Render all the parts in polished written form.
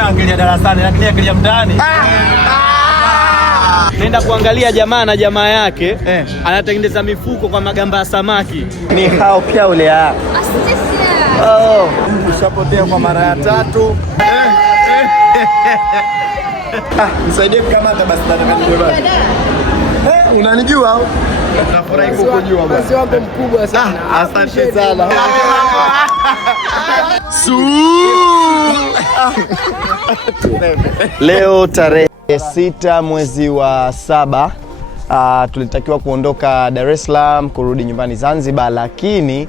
Sina angalia darasani lakini angalia mtaani. Nenda kuangalia jamaa na jamaa yake anatengeneza mifuko kwa magamba ya samaki. Ni hao pia ule ya. Oh, ushapotea kwa mara ya 3. Nisaidie kukamata basi dada. Unanijua au? Nafurahi kukujua bwana. Basi wako mkubwa sana. Asante sana. Leo tarehe 6 mwezi wa 7 tulitakiwa kuondoka Dar es Salaam kurudi nyumbani Zanzibar, lakini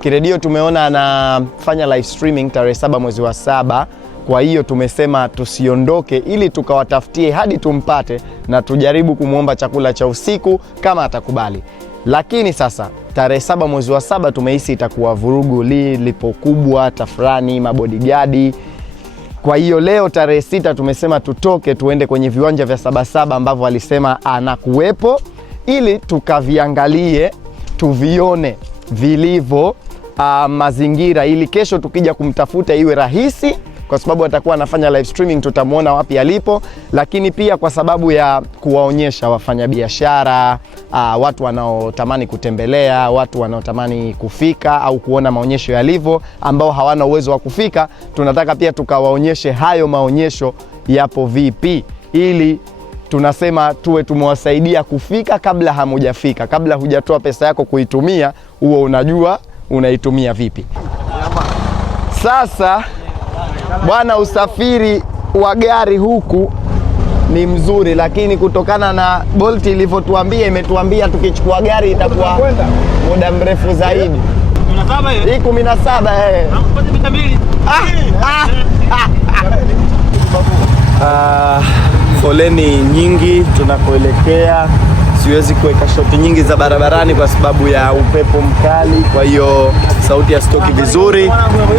Kiredio tumeona anafanya live streaming tarehe 7 mwezi wa 7. Kwa hiyo tumesema tusiondoke ili tukawatafutie hadi tumpate na tujaribu kumuomba chakula cha usiku kama atakubali. Lakini sasa tarehe 7 mwezi wa 7 tumehisi itakuwa vurugu lipo kubwa, tafrani, mabodigadi. Kwa hiyo leo tarehe 6 tumesema tutoke tuende kwenye viwanja vya Sabasaba ambavyo alisema anakuwepo ili tukaviangalie, tuvione vilivyo mazingira, ili kesho tukija kumtafuta iwe rahisi, kwa sababu atakuwa anafanya live streaming, tutamuona wapi alipo. Lakini pia kwa sababu ya kuwaonyesha wafanyabiashara, watu wanaotamani kutembelea, watu wanaotamani kufika au kuona maonyesho yalivyo ambao hawana uwezo wa kufika, tunataka pia tukawaonyeshe hayo maonyesho yapo vipi, ili tunasema tuwe tumewasaidia kufika kabla hamujafika, kabla hujatoa pesa yako kuitumia, huo unajua unaitumia vipi. Sasa bwana, usafiri wa gari huku ni mzuri, lakini kutokana na Bolt ilivyotuambia, imetuambia tukichukua gari itakuwa muda mrefu zaidi. 17 hiyo? Hii 17 foleni nyingi tunakoelekea. Siwezi kuweka shoti nyingi za barabarani kwa sababu ya upepo mkali, kwa hiyo sauti ya stoki vizuri,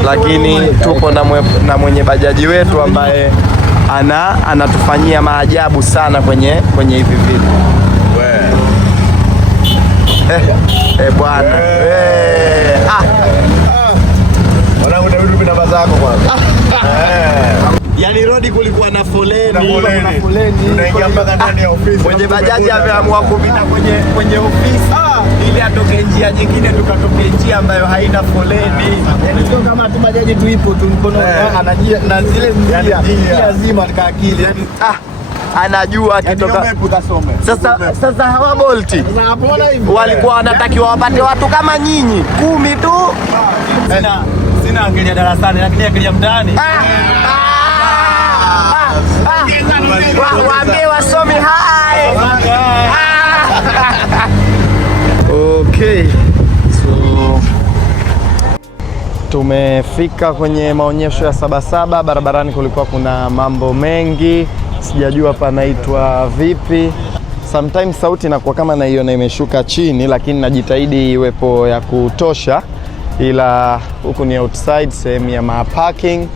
lakini tupo na mwenye bajaji wetu ambaye anatufanyia maajabu sana kwenye hivi vitu. Bwana. Wanangu ndio rudi namba zako kwanza. Yaani rodi kulikuwa na foleni. Tunaingia mpaka ndani ya ofisi. Mwenye bajaji ameamua kupita kwenye ofisi ili atoke njia nyingine, tukatoke njia ambayo haina foleni. Yaani sio kama tu bajaji tu ipo tu mkono anajia na zile njia zima katika akili. Yaani anajua akitoka. Sasa hawa Bolt walikuwa wanatakiwa wapate watu kama nyinyi 10 tu. Sina angalia darasani lakini angalia mtaani. Waambie wasomi hai. Okay. So tumefika kwenye maonyesho ya Sabasaba. Barabarani kulikuwa kuna mambo mengi, sijajua panaitwa vipi. Sometimes sauti inakuwa kama naiona imeshuka chini, lakini najitahidi iwepo ya kutosha. Ila huku ni outside, sehemu ya parking.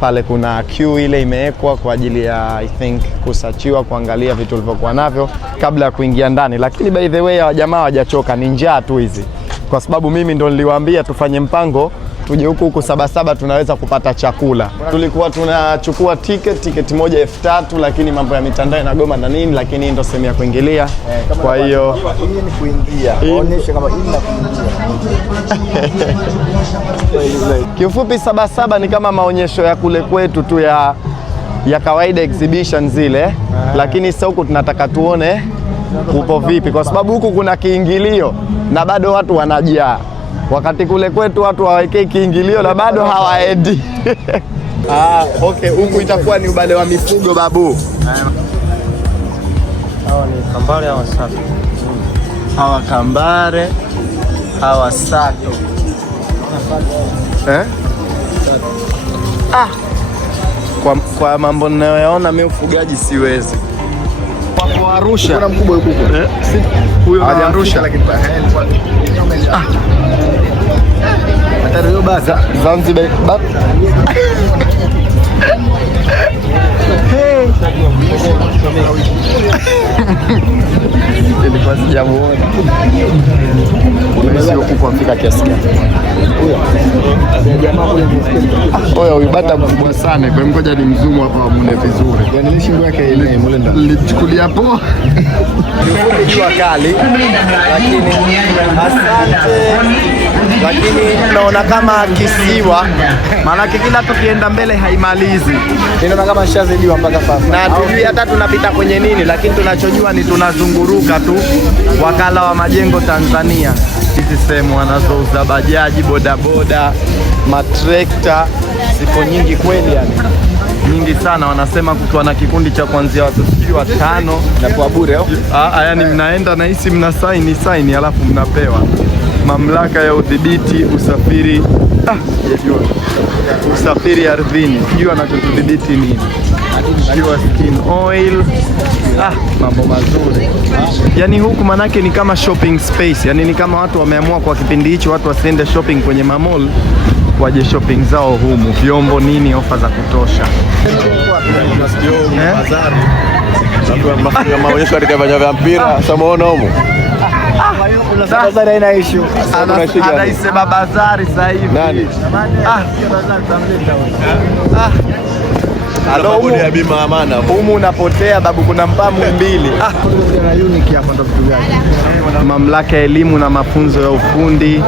Pale kuna queue ile imewekwa kwa ajili ya I think kusachiwa, kuangalia vitu vilivyokuwa navyo kabla ya kuingia ndani. Lakini by the way jamaa hawajachoka, ni njaa tu hizi, kwa sababu mimi ndo niliwaambia tufanye mpango tuje huku Sabasaba tunaweza kupata chakula. Tulikuwa tunachukua tiketi moja 3000, lakini mambo ya mitandao inagoma na nini, lakini ndo sehemu ya kuingilia. Kwa hiyo hii ni kuingia, waonyeshe kama hii na kuingia. Kiufupi Sabasaba ni kama maonyesho ya kule kwetu tu ya kawaida, exhibition zile. Lakini sasa huku tunataka tuone upo vipi, kwa sababu huku kuna kiingilio na bado watu wanajaa. Wakati kule kwetu watu hawawekei kiingilio na bado hawaendi. Okay, huku itakuwa ni ubale wa mifugo babu. Hawa ni kambare au sato? Hawa kambare, hawa sato. Kwa mambo ninayoyaona mimi ufugaji siwezi. Kwa Arusha. Kuna mkubwa huko. Huyo Arusha lakini hata leo basi Zanzibar Kwa sijamuona. Sio kuku Afrika kiasi gani? Oya, huyu bata mkubwa sana. Kwa ngoja ni mzumu hapa amune vizuri. Yaani ile shingo yake ile mulenda. Nilichukulia poa. Jua kali. Lakini asante. Lakini naona kama kisiwa. Maana kila tukienda mbele haimalizi. Ninaona kama shazidiwa mpaka sasa. Na tujui hata tunapita kwenye nini, lakini tunachojua ni tunazunguruka tu. Wakala wa Majengo Tanzania. Hizi sehemu wanazouza bajaji, bodaboda, matrekta, zipo nyingi kweli yani. Nyingi sana. Wanasema kukiwa na kikundi cha kuanzia watu 5 na kwa bure au? Yani mnaenda na hisi mna saini alafu mnapewa. Mamlaka ya udhibiti usafiri usafiri ardhini. Sijui anachotudhibiti nini. Sure skin oil. Mambo mazuri. Yani huku manake ni kama shopping space. Yani ni kama watu wameamua kwa kipindi hicho watu wasiende shopping kwenye mamall, waje shopping zao humu. Vyombo nini, ofa za kutosha. Maonyesho katika viwanja vya mpira. Samuona humu. Bazari ina issue. Anaisema bazari sasa hivi. Nani? Humu ya bima amana. Humu unapotea babu, kuna mpamu mbili. Kuna unique hapa ndo vitu gani? Mamlaka ya elimu na mafunzo ya ufundi,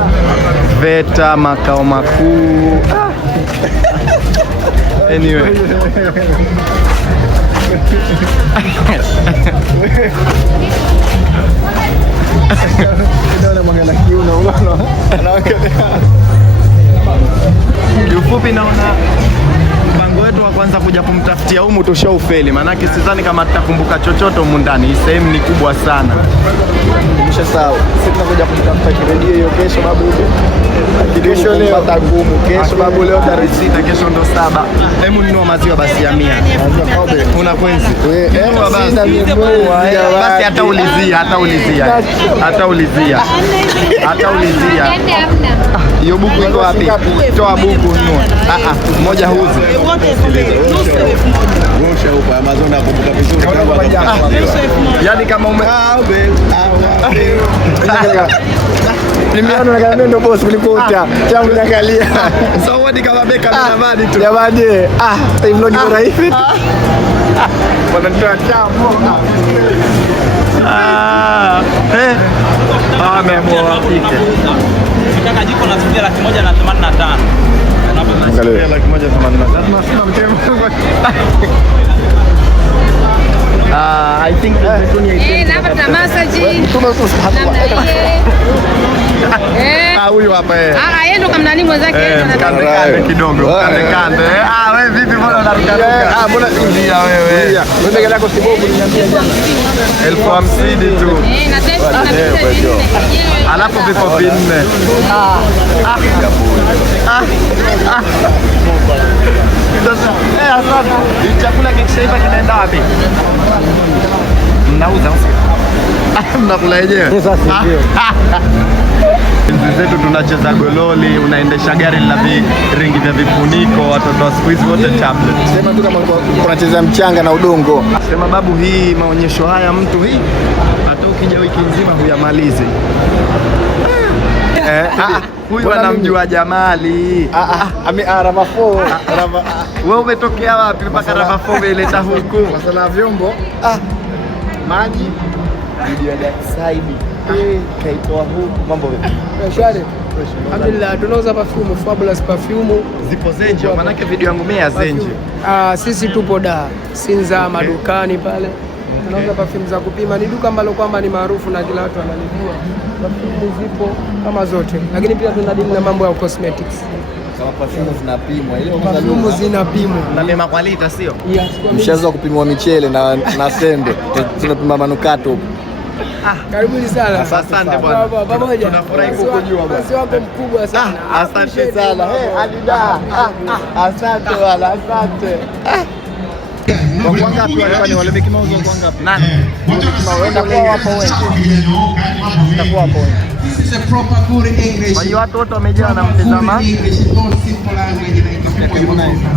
VETA makao makuu. Anyway. Kiufupi naona mpango wetu wa kwanza kuja kumtafutia humu tushaufeli, manake sidhani kama tutakumbuka chochote humu ndani. Hii sehemu ni kubwa sana. Umeshasahau. Sisi tunakuja kumtafuta kiredio hiyo kesho babu. Kesho leo pata ngumu. Kesho babu leo tarehe 6, kesho ndo 7. Hebu ninua maziwa basi ya 100. Una kwenzi. Basi hataulizia. Hiyo buku iko wapi? Toa buku nunua. Moja huzi. Ngosha huko Amazon nakumbuka vizuri. Yaani kama Nimeona na kama ndo boss kulikuta. Changu niangalia. Sawadi kama beka na jamani tu. Jamani, hii vlog ni rahisi. Wanatoa chapo. Ameamua apike. Kitaka jiko na sufuria 185. Angalia 185. Tunasema mtemo. I think hapa tuna massage. Huyu hapa yeye ndo kamnani mwenzake kande kidogo. Kande. Wewe vipi mbona unaruka? Mbona ndia wewe? Wewe gari yako sibovu niambia jana. 1050 tu. Na test alafu viko vinne. Asante. Chakula kikishaiva kinaenda wapi? Mnauza mnakula yenyewe? Enzi zetu tunacheza gololi, unaendesha gari la ringi vya vifuniko, watoto wa siku hizi wote tablet. Sema tu kama unacheza mchanga na udongo. Sema babu, hii maonyesho haya mtu hii hata ukija wiki nzima huyamalizi. Huyu anamjua Jamali. Rava 4. Wewe umetokea wapi mpaka Rava 4 umeleta huku? Masala vyombo. Maji. Video ya Saidi. Kaitoa huku. Mambo vipi? Shwari. Alhamdulillah, tunauza perfume, Fabulous perfume. Zipo Zenje, manake video yangu mimi ya Zenje. Sisi tupo Sinza madukani pale. Tunauza perfume za kupima. Ni duka ambalo kwamba ni maarufu na kila watu wanalijua. Perfume zipo kama zote. Lakini pia tunadili na mambo ya cosmetics. Kama perfume zinapimwa, ile perfume zinapimwa. Tunapima kwa lita sio? Yes. Mshaanza kupimwa michele na sende. Tunapima manukato. Karibuni sana. Asante bwana. Pamoja. Tunafurahi kukujua bwana. Kazi wako mkubwa sana. Asante sana. Alida. Asante wala, asante. Kwa ngapi wale wale Mickey Mouse kwa ngapi? Nani? Tunaenda kwa hapo wewe. Tutakuwa hapo wewe. speaks a proper good English. Kwa hiyo watu wote wamejaa na mtazama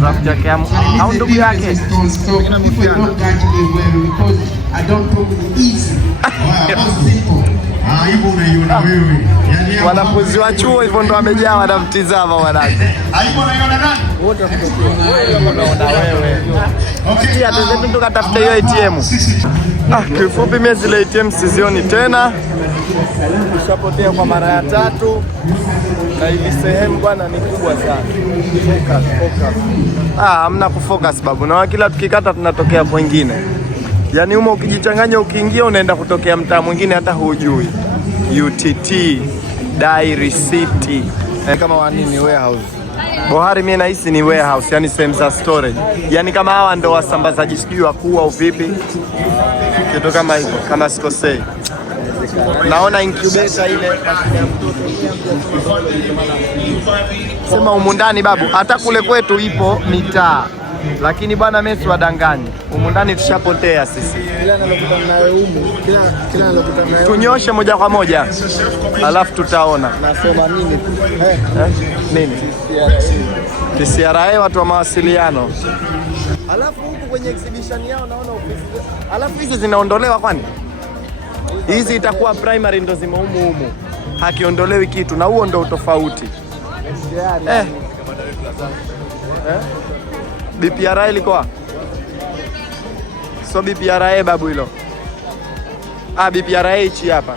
rafiki yake au ndugu yake. Wanafunzi wa chuo hivyo ndo wamejaa wanamtizama mwanangu. Wote wanaona wewe. Kia tuzetu tukatafuta hiyo ATM. Kifupi mimi zile ATM sizioni tena. Nishapotea kwa mara ya 3 na hivi sehemu bwana ni kubwa sana. Focus. Hamna kufocus babu. Na kila tukikata tunatokea kwingine. Yaani humo ukijichanganya ukiingia unaenda kutokea mtaa mwingine hata hujui. UTT, Dairy City. Kama wanini warehouse. Bohari mimi nahisi ni warehouse, yani sehemu za storage. Yani kama hawa ndo wasambazaji sijui wakuu au vipi. Kitu kama hivyo, kama sikosei. Naona incubator ile sema humu ndani babu, hata kule kwetu ipo mitaa. Lakini bwana Messi wadanganyi. Humu ndani tushapotea sisi. Kila nalokutana naye humu, kila nalokutana naye. Tunyoshe moja kwa moja. Alafu tutaona. Nasema nini? Nini? TCRA watu wa mawasiliano. Alafu huku kwenye exhibition yao naona ofisi. Alafu hizi zinaondolewa kwani? Hizi itakuwa primary ndo zimehumu. Hakiondolewi kitu na huo ndo utofauti. BPRA ilikuwa? So BPRA babu hilo. BPRA hichi hapa.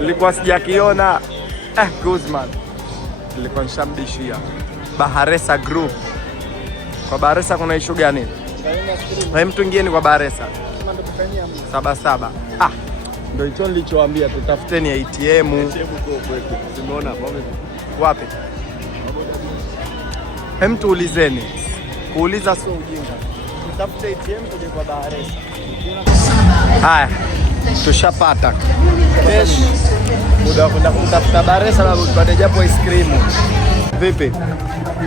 Nilikuwa sijakiona. Guzman. Nilikuwa nishamdishia. Baharesa Group. Kwa Baharesa kuna issue gani? Mtu ingieni kwa Baharesa. 77. Ndio hicho nilichowaambia tutafuteni ATM. Tumeona wapi? Tuulizeni. Kuuliza sio ujinga. Tutafute ATM tuje kwa Baharesa. Haya. Tushapata. Kesh. Muda wa kwenda kutafuta Baharesa na tupate japo ice cream. Vipi?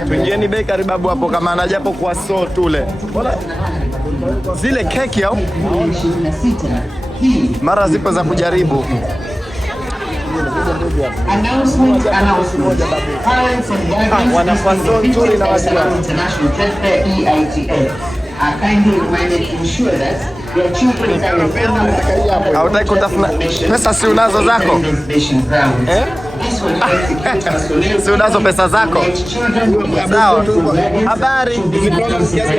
Tuingieni bakery babu hapo kama ana japo kwa so tule. Zile keki au? Mara zipo za kujaribu. Announcement. Wanafaso nzuri na watu. Hautaki kutafuna pesa, si unazo zako? Si unazo pesa zako? Sawa. Habari.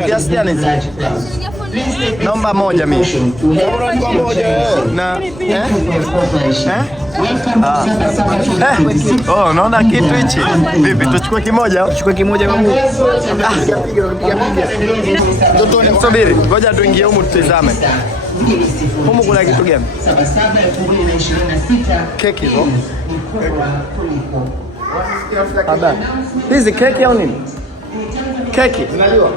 Kiasi gani? Naomba moja mimi. Na unaona kitu hichi? Vipi tuchukue kimoja? Tuchukue kimoja babu. Subiri, ngoja tuingie humu tutizame. Humu kuna kitu gani? Keki hizo. Hizi keki au nini? Keki. Zinaliwa.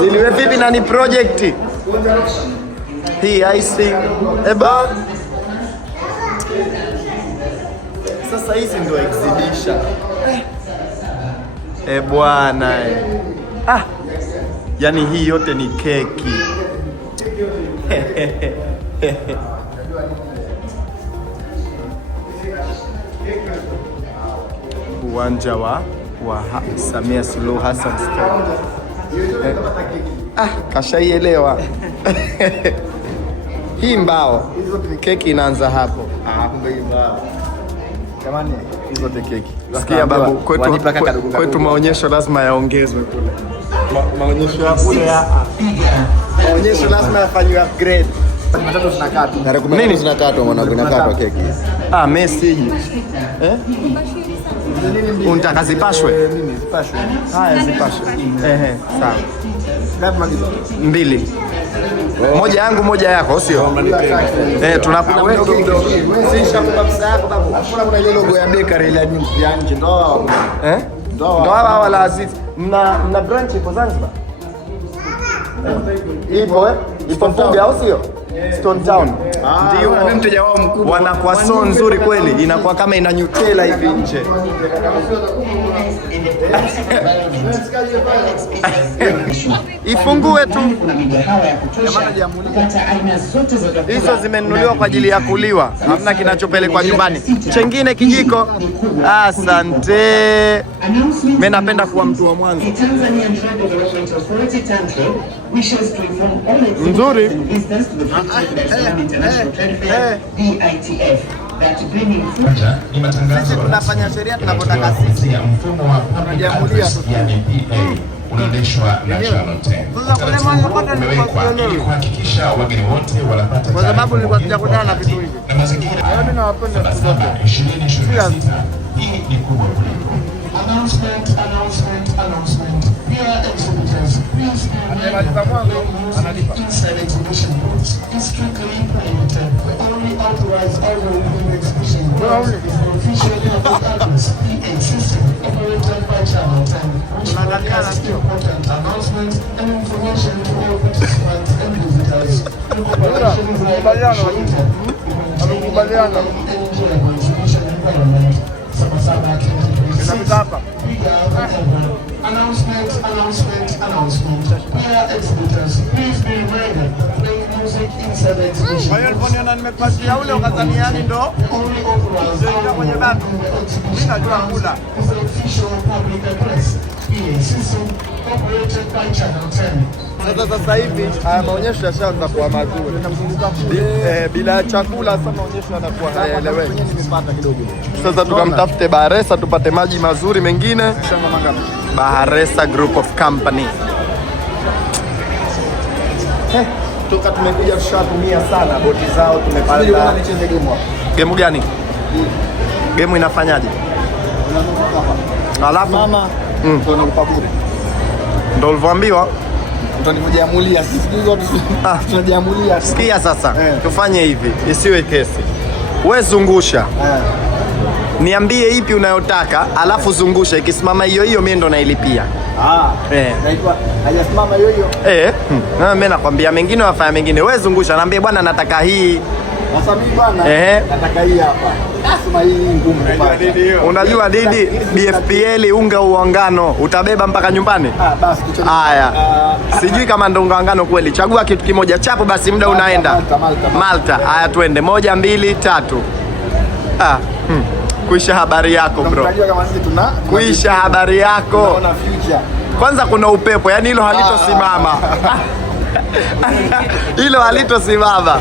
Ziliwe vipi na ni project? Hii icing. Sasa hizi ndio exhibition. Bwana. Yaani hii yote ni keki. Uwanja wa Samia Suluhu Hassan Stadium. Kashaielewa. Hii mbao. Keki inaanza hapo. Jamani, hizo keki. Sikia babu, kwetu maonyesho lazima yaongezwe kule. Maonyesho ya kule maonyesho lazima yafanywe upgrade. Matatu zinakatwa. Tarehe 10 zinakatwa mwanangu, inakatwa keki. Messi. Unataka zipashwe? Mimi zipashwe. Haya zipashwe. Sawa. Ngapi magizo? 2. Moja yangu moja yako, sio? Tunakula wewe kidogo. Wewe sisha kwa pesa yako babu. Hakuna kuna ile logo ya bakery ile ya nje ndo. Ndo wala Aziz. Mna branch ipo Zanzibar? Ipo Ipo Mpuga au sio? Stone Town. ndio mteja wao mkubwa. Wanakuwa so nzuri kweli, inakuwa kama ina Nutella hivi nje. Ifungue tu. Hizo zimenunuliwa kwa ajili ya kuliwa, hamna kinachopelekwa nyumbani. Chengine kijiko. Asante. Mimi napenda kuwa mtu wa mwanzo. Nzuri. Ni matangazo tunafanya sheria tunapotaka sisi. Tunajiamulia unaendeshwa na Channel 10. Umewekwa ili kuhakikisha wageni wote wanapata kwa sababu nilikuwa sijakutana na vitu hivi. Na mazingira. Mimi nawapenda 2026. Hii ni kubwa kuliko. Announcement. Dear exhibitors, please be inside exhibition booths. Strictly prohibited. Only authorized all exhibition booths officially address PA system operated by Channel 10, which broadcasts important announcements and information to all participants and visitors. Enjoyable exhibition environment. Announcement. Dear exhibitors, please be ready. Play music inside the exhibition. Kwa hiyo nilipoona nimepatia ule ukazaniani ndo ndio kwenye batu. Mimi najua kula. Official public address. PA system operated by Channel 10. Sasa hivi haya maonyesho yashaanza kuwa mazuri. Bila chakula sasa maonyesho yanakuwa hayaeleweki. Sasa tukamtafute Baharesa tupate maji mazuri mengine. Baharesa Group of Company. Toka tumekuja tushatumia sana boti zao, tumepata. Nicheze game hapo. Game gani? Game inafanyaje? Alafu mama ndo nakupa bure. Ndio ulivyoambiwa? Tunajiamulia sisi tunajiamulia. Sikia sasa, tufanye hivi, isiwe kesi. Wewe zungusha. Niambie ipi unayotaka, alafu zungusha. Ikisimama hiyo hiyo mimi ndo nailipia. Naitwa hajasimama hiyo hiyo. Mimi nakwambia mengine wafanya mengine. Wewe zungusha, naambie bwana nataka hii. Sasa mimi bwana nataka hii hapa. Lazima hii ngumu kupata. Unajua Didi, BFPL unga uangano utabeba mpaka nyumbani? Basi kichoni. Haya. Sijui kama ndo unga uangano kweli. Chagua kitu kimoja chapo basi muda unaenda. Malta. Haya twende. 1 2 3. Kuisha habari yako bro. Unajua kama sisi kuisha habari yako. Unaona future. Kwanza kuna upepo, yani hilo halitosimama. Hilo halitosimama.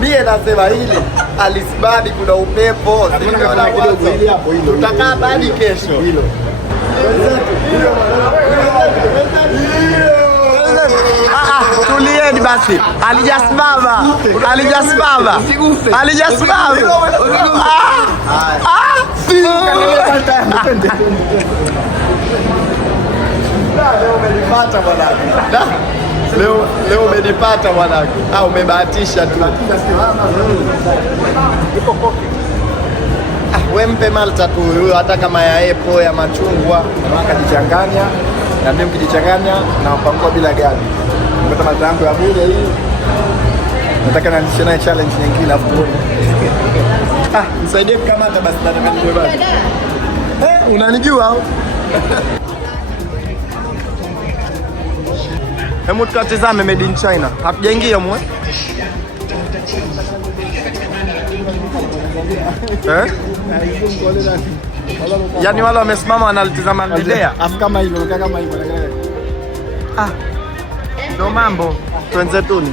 Mimi nasema hili alisibadi kuna upepo. Tunaona kidogo hili hapo hilo. Tutakaa hadi kesho. Hilo. Tulieni basi. Alijasimama. Leo umenipata bwana. Leo umenipata bwana. Umebahatisha tu. Wewe mpe Malta tu huyo, hata kama ya apple ya machungwa, akajichanganya na mimi mkijichanganya na mpango bila gari. Nimepata Malta yangu ya bure hii. Nataka na nishine challenge nyingine hapo. Nisaidie kukamata basi na nimebeba. Unanijua au? Hemu tukatizame made in China. Hatujaingia mwe? Yaani wale wamesimama wanalitizama video. Afu kama hivyo, kama hivyo. Ndo mambo. Twenzetuni.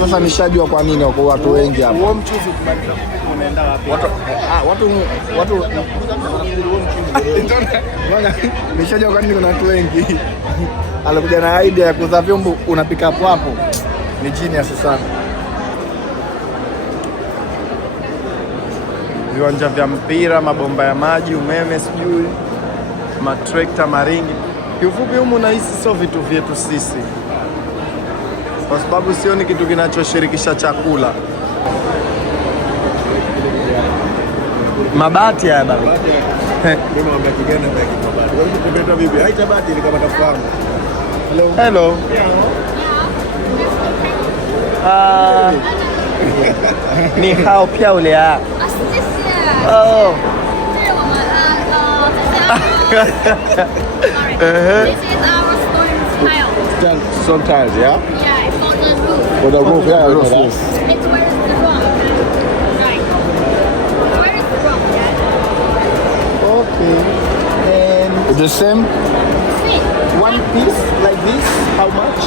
Sasa nishajua kwa nini wako watu wengi hapa. Huo mchuzi kumaliza unaenda wapi? Watu nishajua kwa nini kuna watu wengi. Alikuja na idea ya kuuza vyombo unapika hapo hapo. Ni genius sana. Viwanja vya mpira, mabomba ya maji, umeme sijui, matrekta, maringi. Kiufupi humu nahisi sio vitu vyetu sisi. Kwa sababu sio ni kitu kinachoshirikisha chakula. Mabati haya baba. Mimi naambia kijana ndio kibabati. Wewe unatembea vipi? Haitabati ni kama tafahamu. Hello. Ni hao pia ule ah. Oh. This is our stone tile. Stone tiles, yeah? Yeah, it's for the roof. For the roof, yeah, roof, yes. It's where is the wrong. Right. Where is the wrong, yeah? Okay. And The same? See, one piece like this, how much?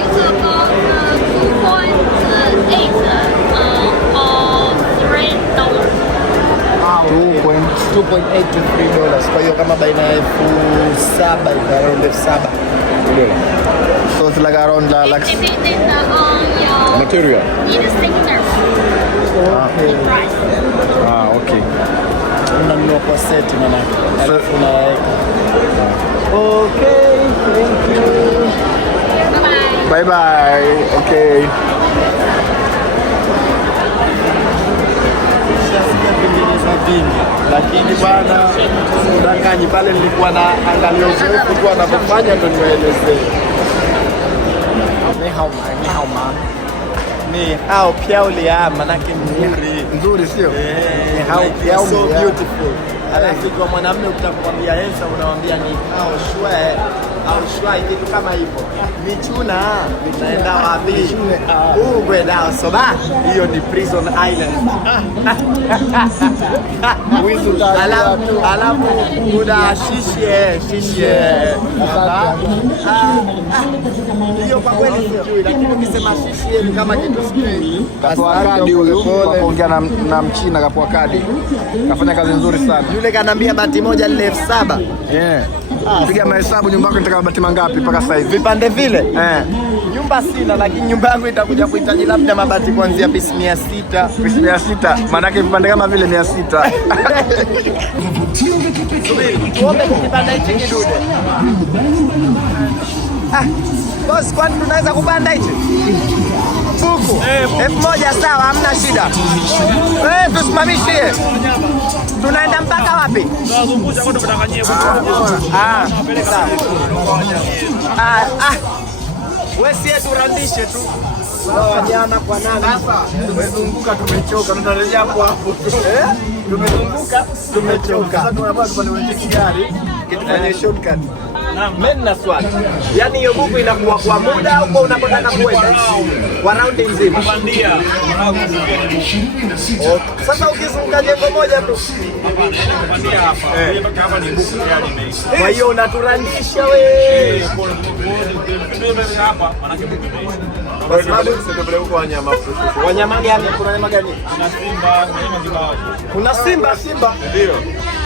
it's about 2.8 or $3. 2.8 to $3. Kwa hiyo kama baina ya 7,000 hivi, around 7,000. So it's like around like It is in your Material. in the stickers. okay. The price. Okay. Unanunua kwa seti manake. Alafu unaweka. Okay, thank you. Bye bye. Bye bye. Okay. Vingi, lakini bwana udanganyi pale nilikuwa na angalia uzoefu tu anapofanya ndo niwaelezee. Ni hao pia ulia manake nzuri sio? Ni hao pia so beautiful. Alafu kwa mwanamume utakwambia Elsa unamwambia ni hao shwe au shwai kitu kama hivyo. Ni chuna nitaenda wapi? Kwenda soba. Hiyo ni Prison Island. Alafu kuna shishie. Hiyo kwa kweli sijui, lakini ukisema shishie ni kama kitu sijui. Kapoa kadi huyu kaongea na Mchina Kapoa kadi. Kafanya kazi nzuri sana. Yule kanambia bati moja ni 7,000. Yeah. Piga mahesabu nyumba yako inataka mabati mangapi mpaka sasa hivi? Vipande vile? Nyumba sina, lakini nyumba yangu itakuja kuhitaji labda mabati kuanzia pisi 600. Pisi 600. Maana yake vipande kama vile 600. Tuombe kipanda hichi kidude. Boss, kwani tunaweza kupanda hichi? Buku. 1,000 sawa, hamna shida. Tusimamishie. Tunaenda mpaka wapi? Tunazungusha kwenda kudanganyia. Wewe si turandishe tu. Wajana kwa nani? Sasa tumezunguka tumechoka, tunarejea hapo hapo. Tumezunguka tumechoka. Sasa tunapaswa tupande gari kwenye shortcut. Mimi na swali. Yaani hiyo buku inakuwa kwa muda au kwa unapotaka kuenda? Kwa round nzima. Bandia. Sasa ukizunguka jengo moja tu. Bandia hapa. Hapa ni buku tayari imeisha. Kwa hiyo unaturandisha wewe. Hapa maana buku imeisha. Kwa sababu sisi huko wanyama fresh. Wanyama gani? Kuna wanyama gani? Kuna simba, wanyama kibao. Kuna simba. Ndio.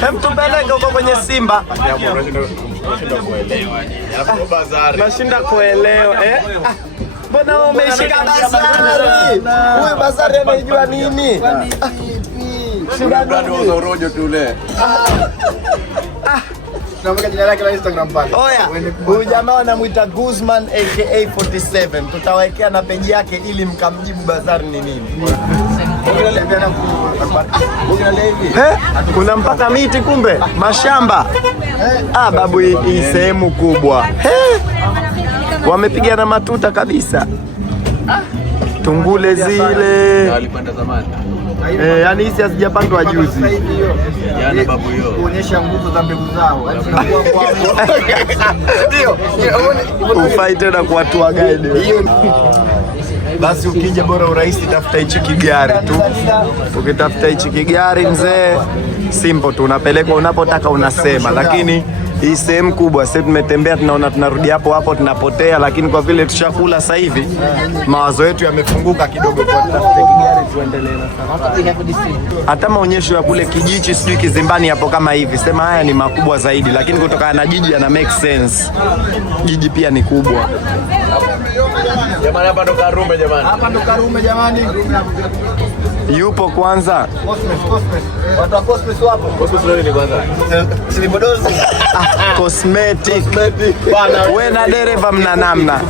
Hem tupeleke huko kwenye simba. Nashinda kuelewa. Alafu bazari. Nashinda kuelewa mbona umeshika bazari? Huyu bazari anajua nini? Shida brand wa rojo tule. Tunamweka jina lake la Instagram pale. Oya, huyu jamaa anamuita Guzman aka 47. Tutawekea na peji yake ili mkamjibu bazari ni nini. Kuna mpaka miti kumbe, mashamba. Babu hii sehemu kubwa. Wamepiga na matuta kabisa. Tungule zile. Walipanda zamani. Yaani hizi hazijapandwa juzi. Jana babu hiyo. Kuonyesha nguvu za mbegu zao. Ndio. Ufai tena kuwatua guide. Hiyo basi ukija bora urahisi tafuta hichi kigari tu. Ukitafuta hichi kigari mzee, simple tu unapelekwa unapotaka unasema, lakini hii sehemu kubwa sasa tumetembea tunaona tunarudi hapo hapo tunapotea, lakini kwa vile tushakula sasa hivi mawazo yetu yamefunguka kidogo kwa tafute kigari tuendelee na safari. Hata maonyesho ya kule Kijichi sijui Kizimbani hapo kama hivi, sema haya ni makubwa zaidi, lakini kutokana na jiji yana make sense. Jiji pia ni kubwa. Jamani hapa ndo Karume jamani. Hapa ndo Karume jamani. Yupo kwanza. Watu wa Cosmos wapo. Cosmos ni kwanza. Silibodozi. Cosmetic. Bana wewe na dereva mna namna.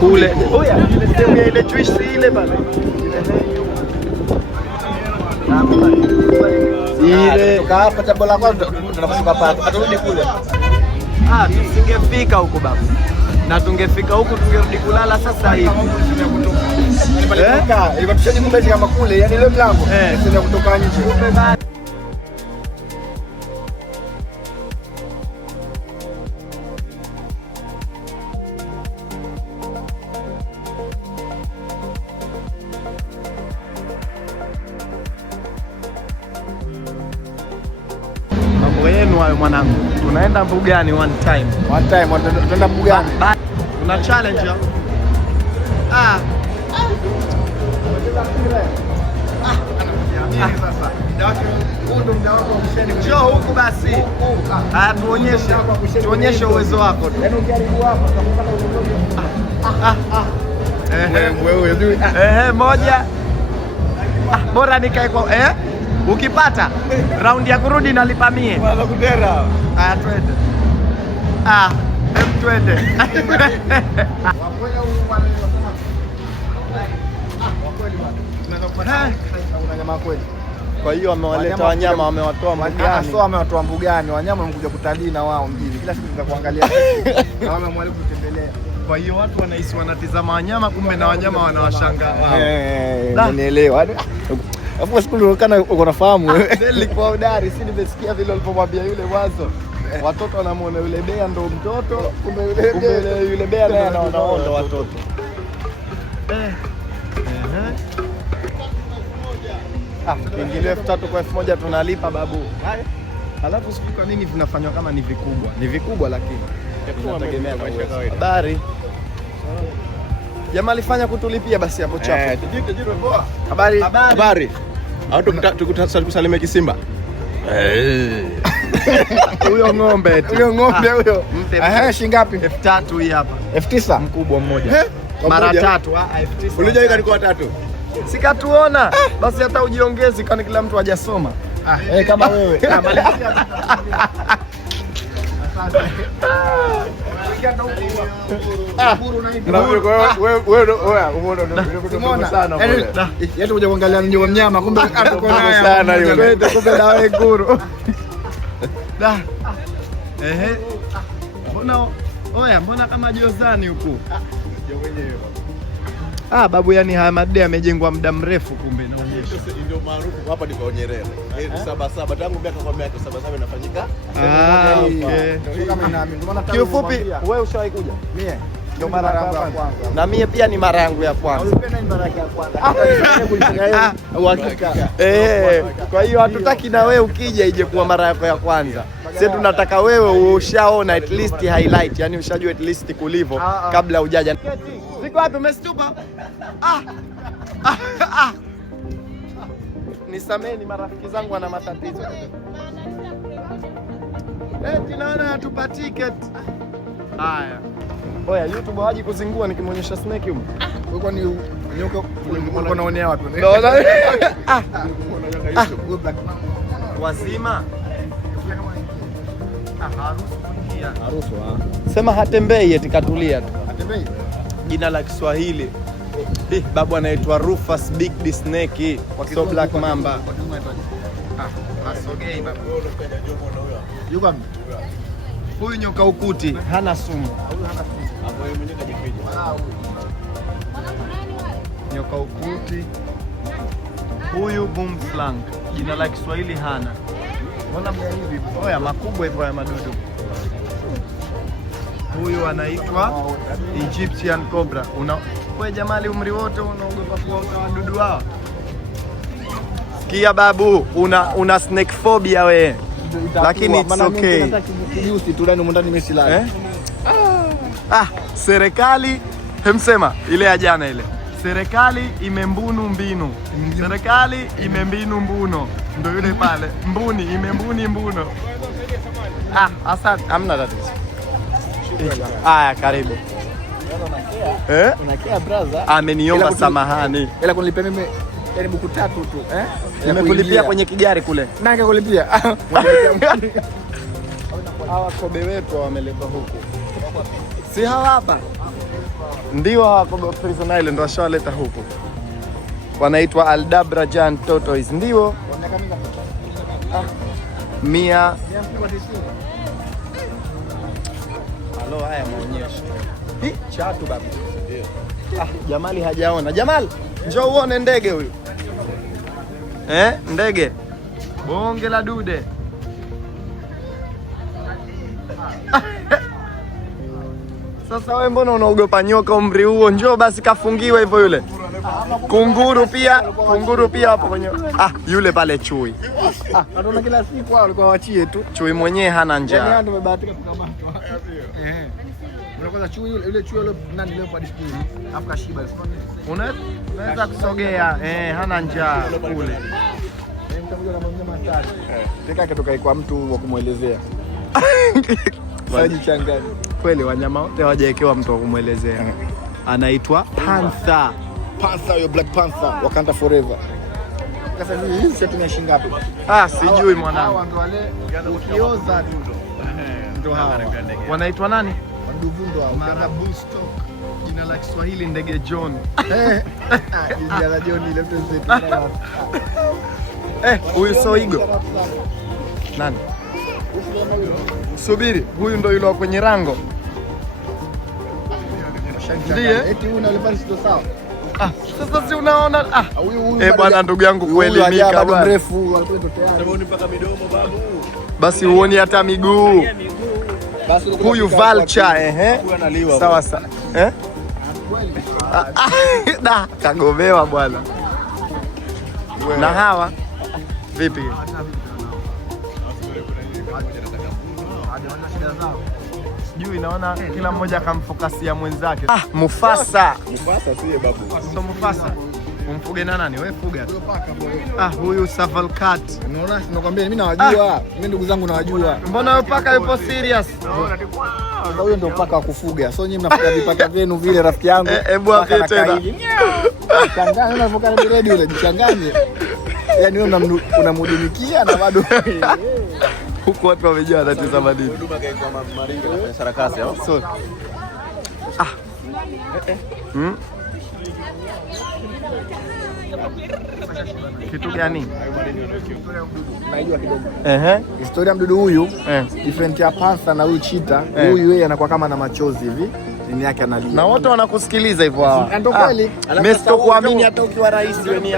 Kule. Oya, ile twist ile bana. Ile tukapa tabla kwanza tunapashuka pale. Aturudi kule. Tusingefika huko baba. Na tungefika huko tungerudi kulala sasa hivi. Ilikuwa tushaje kumbe kama kule, yani ile mlango. Sasa kutoka nje. Wenu hayo mwanangu. Tunaenda mbugani one time. Tunaenda mbugani. Una challenge hapo. Njoo huku basi. Tuonyeshe uwezo wako. Yaani ukiharibu hapa Moja. Bora nikae kwa ukipata raundi ya kurudi nalipa mie. Bwana kudera. Twende. Twende. Kwa hiyo wamewaleta wanyama, wamewatoa mbugani. Sio wamewatoa mbugani, wanyama wamekuja kutalii na wao mjini. Kila siku tunataka kuangalia na wao mwalimu kutembelea. Kwa hiyo watu wanahisi wanatizama wanyama, kumbe na wanyama wanawashangaa wao. Nielewa. Afu siku unaonekana uko nafahamu wewe. Nilikuwa udari, si nimesikia vile walipomwambia yule mwanzo. Watoto wanamuona yule bea ndo mtoto, kumbe yule bea naye anaona watoto. Kiingilio 3,000 kwa 1,000 tunalipa babu. Halafu sijui kwa nini vinafanywa kama ni vikubwa. Ni vikubwa lakini tunategemea maisha ya kawaida. Habari. Jamaa alifanya kutulipia basi hapo chapo. Habari. Au tukusalimie Kisimba. Huyo ng'ombe tu. Huyo. Shilingi ngapi? 3,000 hii hapa. 9,000 mkubwa mmoja. Mara 3. 9,000. Ulijua kalikuwa 3. Sikatuona. Basi hata ujiongezi kwani kila mtu hajasoma. Kama wewe. Yetu kuja kuangalia nje wa mnyama kumbe atakuwa naye sana yule. Kumbe na wewe guru. Mbona kama Jozani huku? Babu, yani haya madde yamejengwa muda mrefu kumbe naonyesha. Ndio maarufu hapa ni kwa Nyerere. 77 tangu miaka 77 inafanyika. Okay. Kiufupi wewe ushawahi kuja? Mie ndio mara yangu ya kwanza. Na mie pia ni mara yangu ya kwanza. Ulipenda ni mara yako ya kwanza. Uhakika. Kwa hiyo hatutaki na wewe ukija ije kuwa mara yako ya kwanza. Sisi tunataka wewe ushaona at least highlight, yani ushajua at least kulivyo kabla hujaja. Siko wapi umestupa? Nisameni marafiki zangu wana matatizo. Naona hatupa ticket. Haya. Oya, YouTube haji kuzingua nikimwonyesha snake huko. Uko ni nyoka uko naonea wapi? Wazima. Harusu. Sema hatembei eti katulia tu. Hatembei. Jina la Kiswahili. Babu anaitwa Rufus Big D Snake, so Black Mamba. Asogei babu. Yuko wapi? Huyu nyoka ukuti hana sumu. Nyoka ukuti. Huyu boom flank. Jina la Kiswahili hana. Mbona hivi? Oya, makubwa hivyo ya madudu. Huyu anaitwa Egyptian Cobra. Wewe jamali, umri wote unaogopa kuota wadudu hao? Sikia babu, una snake phobia we. Lakini it's okay. Kijusi tu ndani ndani nimesilala. Serikali hemsema ile ya jana ile. Serikali imembunu mbinu. Serikali imembinu mbuno. Ndio yule pale. Mbuni imembuni mbuno. Asante, hamna tatizo. Karibu. Unakea brother. Ameniomba samahani. Ila kunilipia mimi yani buku 3 tu, Nimekulipia kwenye kigari kule. Nani kulipia? Hawa kobe wetu wameletwa huku. Si hawa hapa. Ndio hawa kobe Prison Island ndio washawaleta huku. wanaitwa Aldabra Giant Tortoise, ndio 100. Halo, haya maonyesho. Chatu baba. Jamali hajaona. Jamal, njoo uone ndege huyu. Ndege. Bonge la dude. Sasa wewe mbona unaogopa nyoka umri huo? Njoo basi kafungiwe hivyo yule. Kunguru pia hapo kwenye. Yule pale chui. Anaona kila siku wao walikuwa waachie tu. Chui mwenyewe hana njaa. Yaani tumebahatika kukamatwa. Unaweza chui yule chui yule nani leo kwa display. Afrika shiba. Unaweza kusogea. Hana njaa kule. Mtakuja na mnyama hatari. Teka kutoka kwa mtu wa kumuelezea. Saji changani. Kweli wanyama wote hawajawekewa mtu wa kumuelezea. Anaitwa panther. Panther, yo Black Panther, Wakanda forever. Sasa hii sio tunaishi ngapi? Sijui mwanangu. Hawa ndo wale ukioza tu. Ndo hawa. Wanaitwa nani? Waduvundo hao. Marabou stock. Jina la Kiswahili ndege John. Jina la John ile mtu. Huyu Soigo. Nani? Subiri, huyu ndo yule wa kwenye rango. Ndiye? Eti huyu na leopard sio sawa. Sasa si unaona? Huyu bwana ndugu yangu kuelimika bwana. Mrefu, alikuwa tayari. Sabuni mpaka midomo babu. Basi huoni hata miguu. Basi Huyu vulture sawa sawa. Kagomewa bwana. Na hawa vipi? Sijui, naona kila mmoja akamfokasia mwenzake. Mufasa. Mufasa siye babu. So Mufasa. Umfuge na nani? Wewe fuga. Huyu Saval Cat. Unaona, nakwambia mimi nawajua. Mimi ndugu zangu nawajua. Mbona wewe paka yupo serious? Sasa huyo ndio paka wa kufuga. So nyinyi mnafuga vipaka vyenu vile rafiki yangu. Hebu hapo tena. Changanya unavuka na biredi ule jichanganye. Yaani wewe unamhudumikia na bado huko watu wamejaa wanatazama nini? Huduma kaitwa Maringa na sarakasi au? So. Kitu gani? najua kidogo. Historia mdudu huyu different ya panther na huyu cheetah. Huyu yeye anakuwa kama na machozi hivi. Nini yake analia. Na wote wanakusikiliza hivyo hawa. Ndio kweli. Mimi sitokuamini hata ukiwa rais wewe ni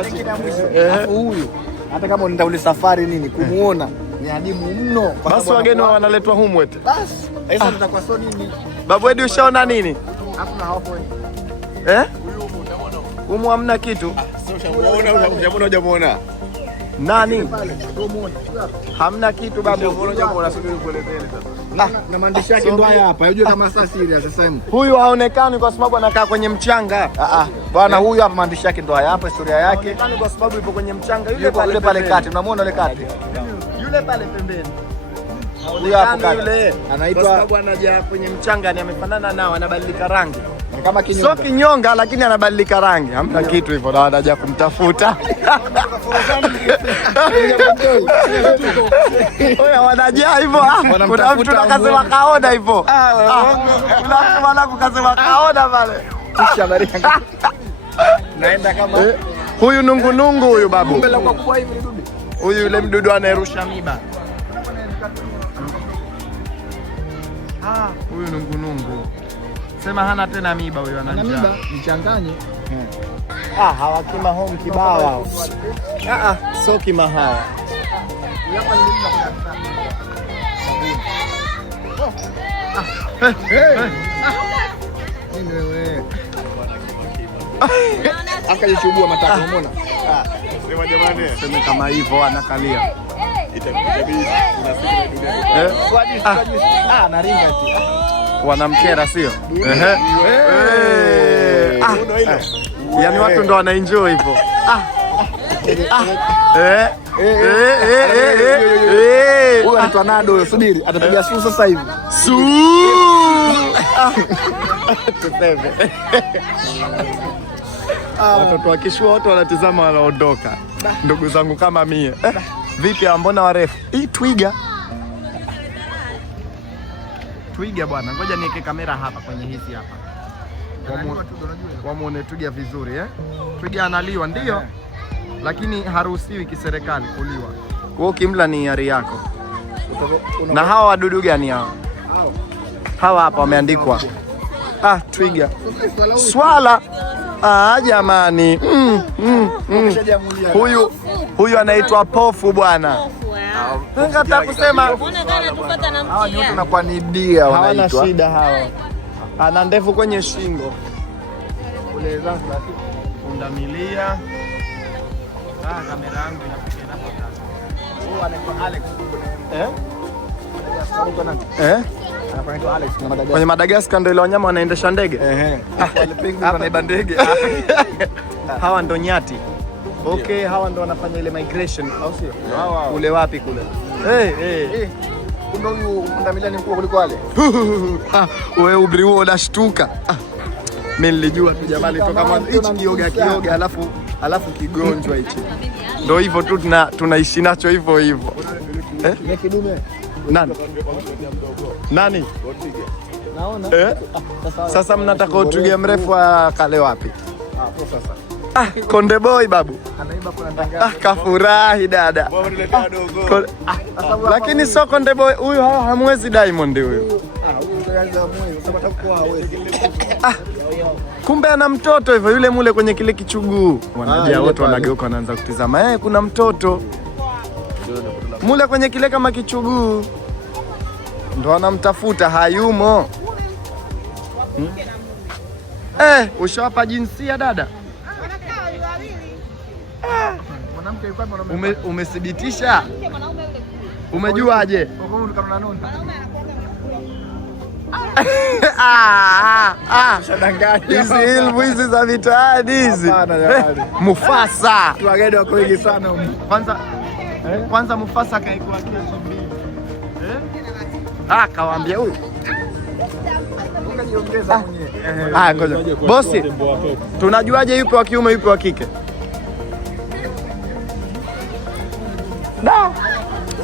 huyu. Hata kama unaenda ule safari nini kumuona ni adimu mno. Basi wageni wanaletwa humu eti. Basi sasa tutakuwa so nini? Babu Edi ushaona nini? Hakuna hapo. Humu hamna kitu. Sio hujamuona. Nani? Hamna kitu babu. Na maandishi yake ndo haya hapa. Unajua kama sasa serious sasa hivi. Huyu haonekani kwa sababu anakaa kwenye mchanga. Bwana huyu hapa maandishi yake ndo haya hapa, historia yake. Haonekani kwa sababu yupo kwenye mchanga. Yule pale kati. Unamwona yule kati? Yule pale pembeni. Huyu hapo kati. Yule anaitwa kwa sababu anaja kwenye mchanga, ni amefanana nao, anabadilika rangi. Kama kinyonga. Sio kinyonga lakini anabadilika rangi. Hamna kitu hivyo, na anaja kumtafuta. Oya wanajaa hivyo. Kuna mtu akasema kaona hivyo. Kuna mtu mwanangu kasema kaona pale. Kisha Maringa. Naenda kama huyu nungunungu huyu babu. Mbele kwa kubwa hivi ni dudu. Huyu yule mdudu anayerusha miba. Huyu nungunungu. Sema hana tena miba huyu, ana njaa. Miba nichanganye. Hawa kima home kibao hao. So kima hawa. Wewe. Akajishubua matako, umeona? Sema jamani, Sema kama hivyo anakalia. itabidi tunasikia Naringa tu. Wanamkera sio? Yaani watu ndo wanaenjoy hivyo. Huyu anaitwa Nado huyo, subiri atapiga suu sasa hivi. Tuseme. Watoto wakishua wote wanatizama wanaondoka. Ndugu zangu kama mie. Vipi mbona warefu? Hii twiga. Twiga bwana, ngoja niweke kamera hapa kwenye hizi hapa. Wamuone twiga vizuri twiga analiwa ndio, lakini haruhusiwi kiserikali kuliwa. Kwa hiyo ukimla ni hiari yako. Na hawa wadudu gani hawa? Hawa hapa wameandikwa. Twiga. Swala. Jamani. Huyu anaitwa pofu bwana. Nataka kusema hawa ni watu nakuwa ni dia hawana shida hawa. Ana ndefu kwenye shingo. Kule Zanzibar pundamilia. Kamera yangu inapiga hapo sasa. Huyu anaitwa Alex. Anaitwa Alex na Madagascar. Kwenye Madagascar ndio ile wanyama wanaendesha ndege. Wale penguin wanaiba ndege. Hawa ndo nyati. Okay, hawa ndo wanafanya ile migration, au sio? Kule wapi kule? Kumbe huyu pundamilia ni mkubwa kuliko wale. Wewe ubri huo unashtuka. Mimi nilijua tu jamaa alitoka mwanzo hichi kioga alafu kigonjwa hichi. Ndio hivyo tu tunaishi nacho hivyo hivyo. Ni kidume. Nani? Naona. Sasa mnataka utwiga mrefu akale wapi? Konde boy babu. Anaiba kuna tangazo. Kafurahi dada. Lakini sio Konde boy huyu, hamwezi Diamond huyu. Kumbe ana mtoto hivyo, yule mule kwenye kile kichuguu. Wanajia wote wanageuka wanaanza kutizama. Kuna mtoto. Mule kwenye kile kama kichuguu. Ndo anamtafuta, hayumo. Ushawapa jinsia dada? Mwanamke yuko hapa mwanaume. Umethibitisha? Umejuaje? Hizi ilmu hizi za mitaani hizi. Mufasa. Wageni wako wengi sana. Kwanza Mufasa kaikuwa kile chimbili. Kawaambia huyu. Ungejiongeza mwenyewe. Ngoja. Bosi, tunajuaje yupo wa kiume yupo wa kike?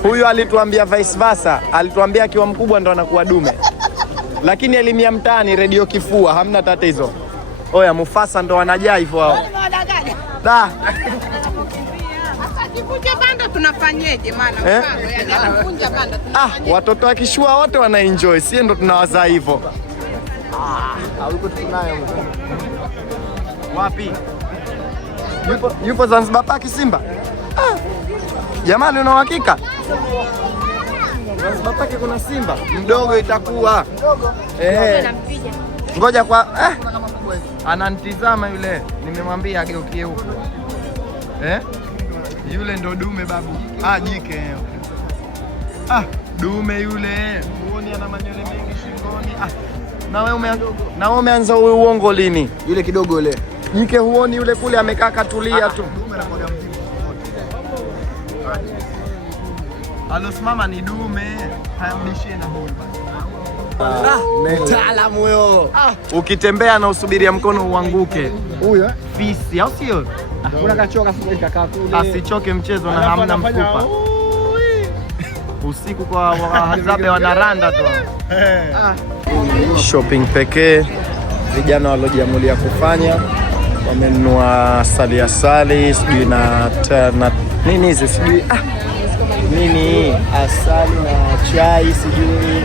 Huyu alituambia vice versa. Alituambia akiwa mkubwa ndo anakuwa dume. Lakini elimu ya mtaani redio kifua, hamna tatizo. Oya, Mufasa ndo wanajaa hivyo hao. Kivunja banda tunafanyeje maana mfano yakivunja banda tunafanyeje? Watoto wakishua wote wana enjoy, sie ndo tunawazaa hivyo. Huko tunayo. Wapi? Yupo Zanzibar Park Simba. Jamani, una uhakika? Zanzibar Park kuna Simba mdogo itakuwa. Ngoja kwa ananitizama yule. Nimemwambia ageukie huko. Yule ndo dume babu. Jike. Dume yule. Muone ana manywele mengi shingoni. Na wewe umeanza uongo lini? Yule kidogo yule. Jike huoni yule kule amekaa katulia tu. Dume anakuwa mzigo. Alosimama ni dume. Hayamdishie na huyu basi. Mtaalamu huyo. Ukitembea na usubiria mkono uanguke. Huyo fisi, au sio? Kuna kachoka sasa kakaa kule. Asichoke mchezo na hamna mfupa. Usiku kwa Wahadzabe wanaranda tu. Shopping pekee vijana walojiamulia kufanya, wamenunua asali sijui na nini hizi sijui nini, asali na chai sijui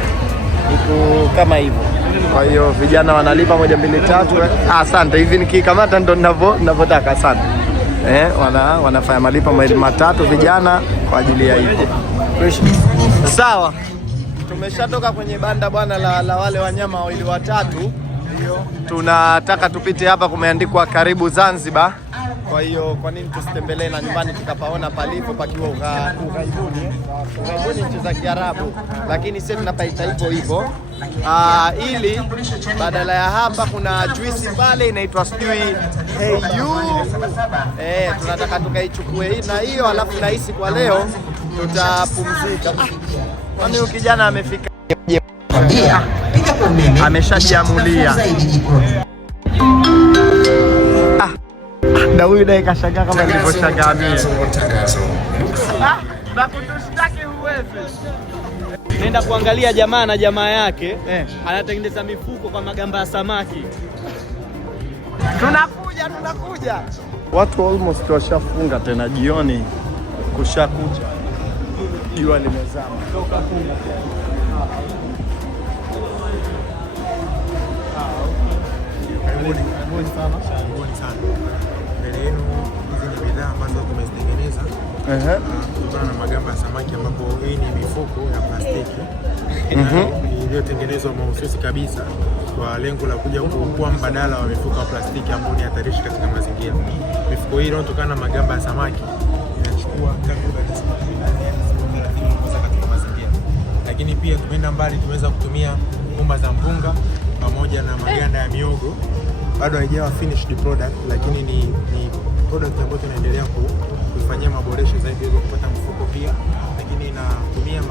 iko kama hivyo. Kwa hiyo vijana wanalipa 1 2 3. Asante, hivi nikikamata ndo ninavyotaka. Asante. Wanafanya malipo 2 3 vijana kwa ajili ya hivyo. Sawa. Tumeshatoka kwenye banda bwana la wale wanyama wawili watatu. Tunataka tupite hapa, kumeandikwa karibu Zanzibar. Kwa hiyo kwa nini tusitembelee na nyumbani tukapaona palipo pakiwa ughaibuni. Ughaibuni nchi za Kiarabu, lakini sisi tunapaita hivyo hivyo. Ili badala ya hapa kuna juisi pale inaitwa sijui tunataka tukaichukue hii na hiyo, alafu nahisi kwa leo tutapumzika. Kwani huyu kijana amefika ameshajiamulia. Na huyu naye kashangaa kama nilivyoshangaa mimi. Na kutushtaki huwezi. Nenda kuangalia jamaa na jamaa yake anatengeneza mifuko kwa magamba ya samaki. Tunakuja. Watu almost washafunga tena, jioni kushakucha, jua limezama. Karibuni sana. Mbele yenu hizi ni bidhaa ambazo tumezitengeneza kutokana na magamba ya samaki, ambapo hii ni mifuko ya plastiki iliyotengenezwa mahususi kabisa kwa lengo la kuja kuwa mbadala wa mifuko ya plastiki ambayo ni hatarishi katika mazingira. Mifuko hii inayotokana na magamba ya samaki inachukua takriban siku 30 katika mazingira. Lakini pia tumeenda mbali, tumeweza kutumia gomba za mpunga pamoja na maganda ya miogo. Bado haijawa finished product, lakini ni product ambayo tunaendelea kufanyia maboresho zaidi ili kupata mfuko pia, lakini inatumia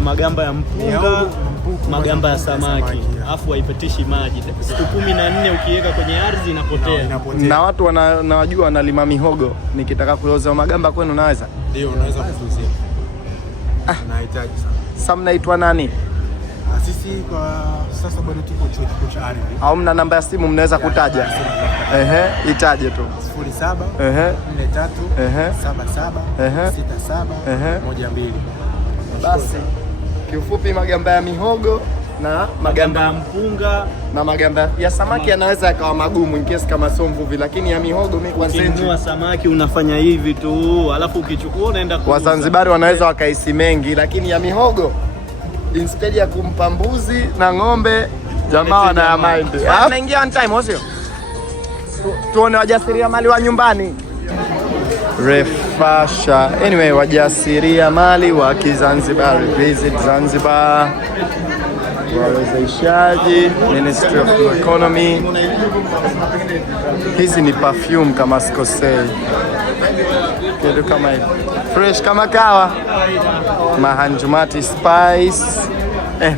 magamba ya mpunga, magamba ya samaki, afu haipitishi maji. Siku 14 ukiweka kwenye ardhi inapotea. Na watu wanajua wanalima mihogo, nikitaka kuuza magamba kwenu naweza? Ndio, unaweza kuuzia. Nahitaji sana. Sasa mnaitwa nani? Sisi kwa sasa bado tuko chuo cha ardhi. Au mna namba ya simu mnaweza kutaja? Itaje tu. 07 43 77 67 12. Basi kiufupi, magamba ya mihogo na magamba ya mpunga na magamba ya samaki yanaweza yakawa magumu in case kama sio mvuvi, lakini ya mihogo mimi kwa ukinunua samaki unafanya hivi tu, alafu ukichukua unaenda kuuza. Wazanzibari wanaweza wakaisi mengi, lakini ya mihogo instead ya kumpa mbuzi na ng'ombe, jamaa wana ya mind. Tunaingia on time sio? Tuone wajasiriamali wa nyumbani. Refasha. Anyway, wajasiriamali wa Kizanzibari, visit Zanzibar. Wawezeshaji, Ministry of Economy. Hizi ni perfume kama sikosei. Kitu kama hivi. Fresh kama kawa. Mahanjumati spice.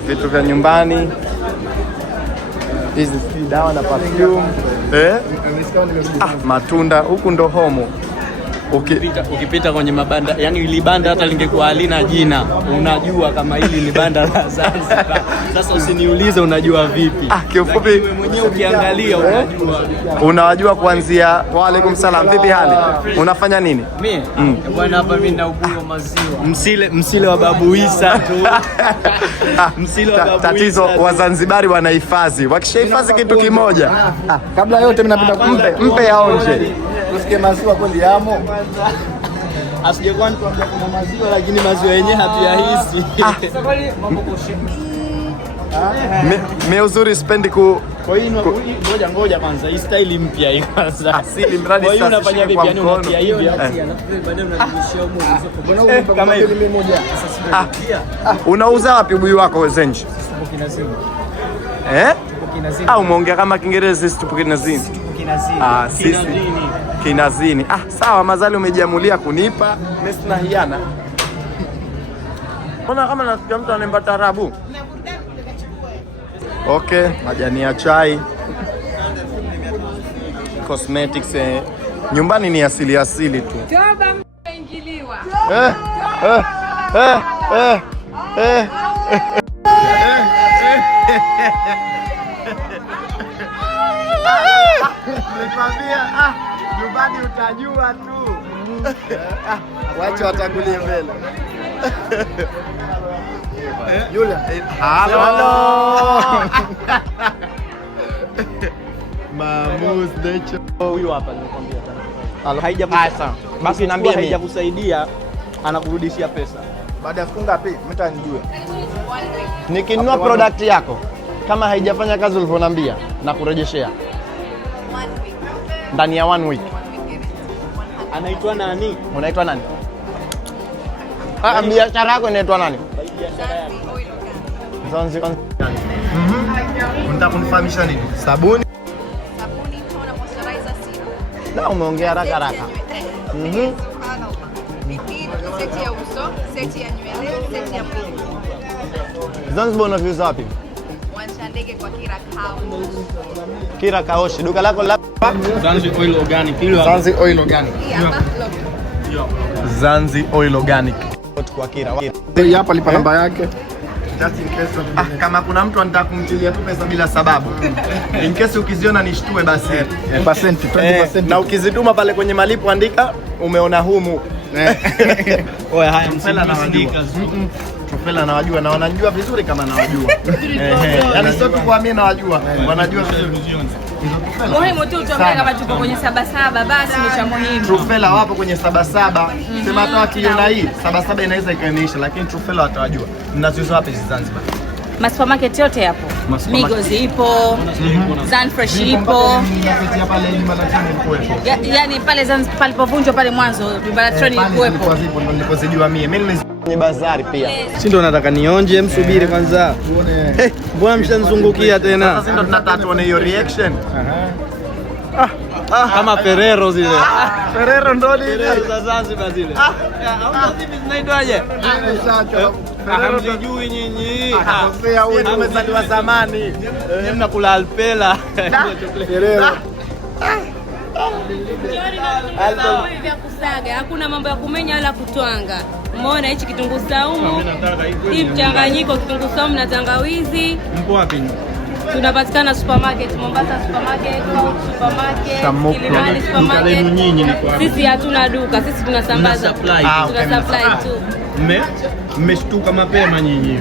Vitu vya nyumbani. Hizi si dawa na perfume. Matunda huku ndo homo. Ukipita kwenye mabanda, yani ili banda hata lingekuwa halina jina, unajua kama hili ni banda la Zanzibar. Sasa usiniulize unajua vipi. Kiufupi wewe mwenyewe ukiangalia unajua. Unawajua kuanzia. Wa alaikum salam, vipi hali? Unafanya nini? Mimi bwana, hapa mimi naugua maziwa. Msile wa Babu Isa tu. Msile wa Babu Isa. Tatizo Wazanzibari wanahifadhi. Wakishahifadhi kitu kimoja, kabla yote mimi napenda mpe yaonje. Usikie maziwa kweli yamo. Asijekuwa nikwambia kuna maziwa, lakini maziwa yenyewe hatuyahisi. Mimi uzuri sipendi kwa hiyo ngoja kwanza, hii style mpya hii kwanza. Asili mradi sasa. Kwa hiyo unafanya vipi? Yani unatia hivi baadaye unarudishia huko. Kama hivi mimi moja. Unauza wapi ubuyu wako Zenji? Tupo Kinazini. Tupo Kinazini. Umeongea kama Kiingereza, sisi tupo Kinazini. Tupo Kinazini. Sisi Kinazini. Sawa, mazali umejiamulia kunipa, mimi sina hiana. Mbona kama nasikia mtu anaimba taarabu? Okay, majani ya chai. Cosmetics nyumbani ni asili tu. Toba mmeingiliwa. Nikwambia nyumbani utajua tu. Wacha watangulie mbele. Yule. Hello. Mamus Decho. Huyu hapa nilikwambia. Basi niambie mimi. Haijakusaidia, anakurudishia pesa. Baada ya siku ngapi? Mimi nijue. Nikinunua product yako kama haijafanya kazi ulivyoniambia na kurejeshea ndani ya 1 week. Anaitwa nani? Unaitwa nani? Biashara yako inaitwa nani? Zanzibar. Unataka kunifahamisha nini? Sabuni, tona, moisturizer, serum. Na umeongea haraka. Seti ya uso, seti ya nywele, seti ya mwili. Zanzibar unaviuza wapi? Uwanja ndege kwa Kira Kaoshi. Kira Kaoshi. Duka lako la Zanzi Oil Organic. Zanzi Oil Organic. Hiyo. Zanzi Oil Organic. Kwa Kira. Hapa lipa namba yake. just in case. Kama kuna mtu anataka kumtilia tu pesa bila sababu. In case ukiziona nishtue basi. Percent 20%. Na ukizituma pale kwenye malipo andika umeona humu. Oya haya msindika. Trufela nawajua na wanajua vizuri kama nawajua. Yaani sio tu kwa mimi nawajua, wanajua vizuri. Muhimu tu tuambie kama tuko kwenye 77 basi ni cha muhimu. Trufela wapo kwenye 77. Sema hata wakiona hii 77 inaweza ikaisha, lakini Trufela watawajua. Mnaziuza wapi Zanzibar? Supermarket yote yapo. Migos ipo, Zanfresh ipo. Yaani pale Zanzibar palipovunjwa pale mwanzo, Baratroni ilikuwepo. Ndo nilipozijua mimi kwenye bazari pia. Si ndo nataka nionje, msubiri kwanza. Mbona mshanizungukia tena? Sasa ndo tunataka tuone hiyo reaction. Kama Ferrero zile. Ferrero ndo ni Ferrero za Zanzibar zile. Au hivi zinaitwaje? Hamjui nyinyi. Sasa huyu umezaliwa zamani. Nyinyi mnakula alpela. Ferrero. Vya kusaga, hakuna mambo ya kumenya wala kutwanga. Umeona hichi kitunguu saumu, hii mchanganyiko kitunguu saumu na tangawizi. Mpo wapi? Tunapatikana supermarket, Mombasa supermarket, supermarket, Kilimani supermarket. Sisi hatuna duka, sisi tunasambaza. Tuna supply tu. Mmeshtuka mapema nyinyi.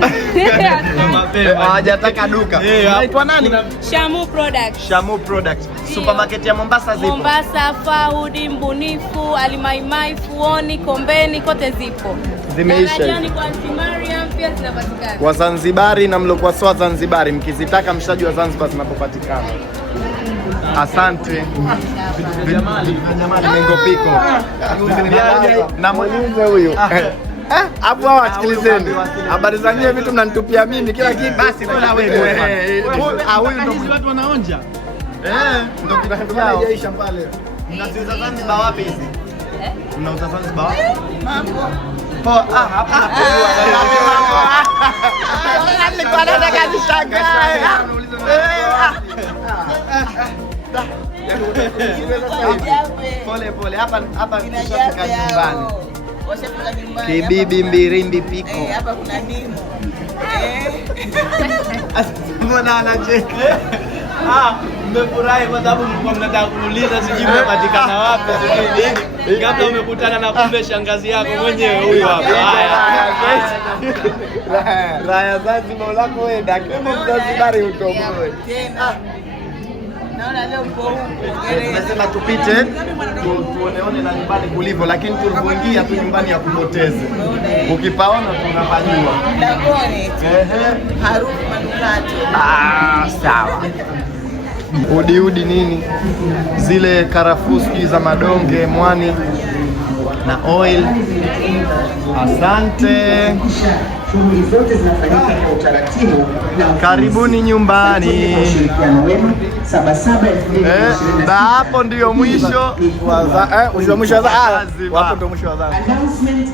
Mapema. Hawajataka duka. Unaitwa nani? Shamu Product. Shamu Product. Supermarket ya Mombasa zipo. Mombasa, Faudi, Mbunifu, Alimaimai, Fuoni, Kombeni kote zipo. Zimeisha. Darajani kwa Mariam pia zinapatikana. Wazanzibari na mlokuwa sio Wazanzibari mkizitaka mshaji wa Zanzibar zinapopatikana. Asante. Jamali Mengo Piko. Na mwenyewe huyo. Hapo wasikilizeni. Habari za nyie vitu mnanitupia mimi kila kitu. Basi kuna wewe. Huyu ndo watu wanaonja. Ndo kinachoisha pale. Mnaziuza Zanzibar wapi hizi? Mnauza Zanzibar wapi? Mambo. Hapa napojua. Nilikuwa nataka nishangae. Pole hapa kishafika nyumbani. Kibibi Mbirimbi Piko. Hapa kuna ndimu. Mbona anacheka? Mmefurahi kwa sababu mlikuwa mnataka kuuliza sijui mnapatikana wapi sijui. Kabla umekutana na kumbe shangazi yako mwenyewe huyo hapa. Raya Zanzibar lako wewe dakimo Mzanzibari utoboe. Naona leo uko huko. Tunasema tupite tuoneone na nyumbani kulivyo, lakini tulipoingia tu nyumbani ya kupoteze. Ukipaona tunapajua. Dagoni. Harufu manukato. Sawa. Udi nini? Zile karafuu sijui za madonge, mwani na oil. Asante. Shughuli zote zinafanyika kwa utaratibu na karibuni nyumbani. 77 hapo ndio mwisho wa hapo ndio mwisho wa announcement.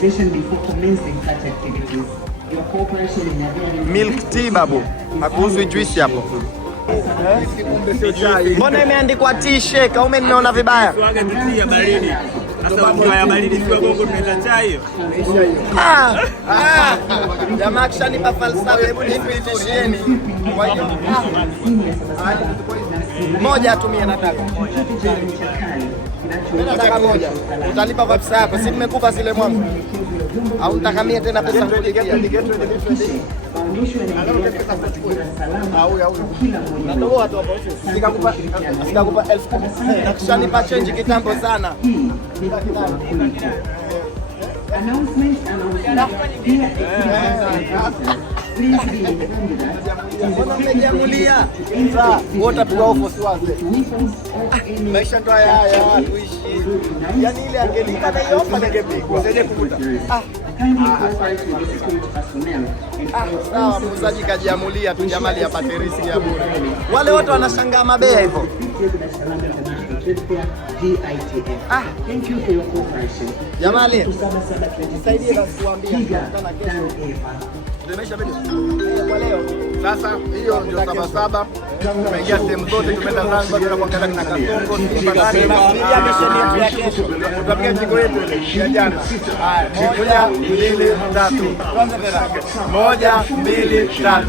Session before commencing such activities. Your cooperation in adhering milk tea babu. Hakuuzwi juice hapo. Mbona imeandikwa tea shake au umeniona vibaya? Swaga tea baridi. Sasa ukiwa ya baridi sio gongo tunaita chai hiyo. Jamaa kishanipa falsafa, hebu nipitishieni. Kwa hiyo moja atumie nataka. Nataka moja. Utalipa kwa pesa yako. Si nimekupa zile mwanzo. Au nitakamia tena pesa kulipia. Natoa watu hapo. Sikakupa 10,000. Na kishanipa change kitambo sana. announcement. Umejamulia. Wote tuwaofo siwaze. Maisha ndo haya tuishi. Yaani ile angelika na hiyo ofa ningepigwa. Usije kukuta. Sawa, muuzaji kajiamulia tu Jamali apate riziki ya bure. Wale wote wanashangaa mabea hivyo. Thank you for your cooperation. Jamali, nisaidie basi kuambia kesho. Tumesha video. Kwa leo. Sasa hiyo ndio Sabasaba. Tumeingia sehemu zote, tumeenda Zanzibar, tunakuangalia kina Kasongo, Simba nani. Tunasubiria mission yetu ya kesho. Tutapiga jingo yetu ile ya jana. Haya, 1 2 3. Tuanze tena. 1 2 3.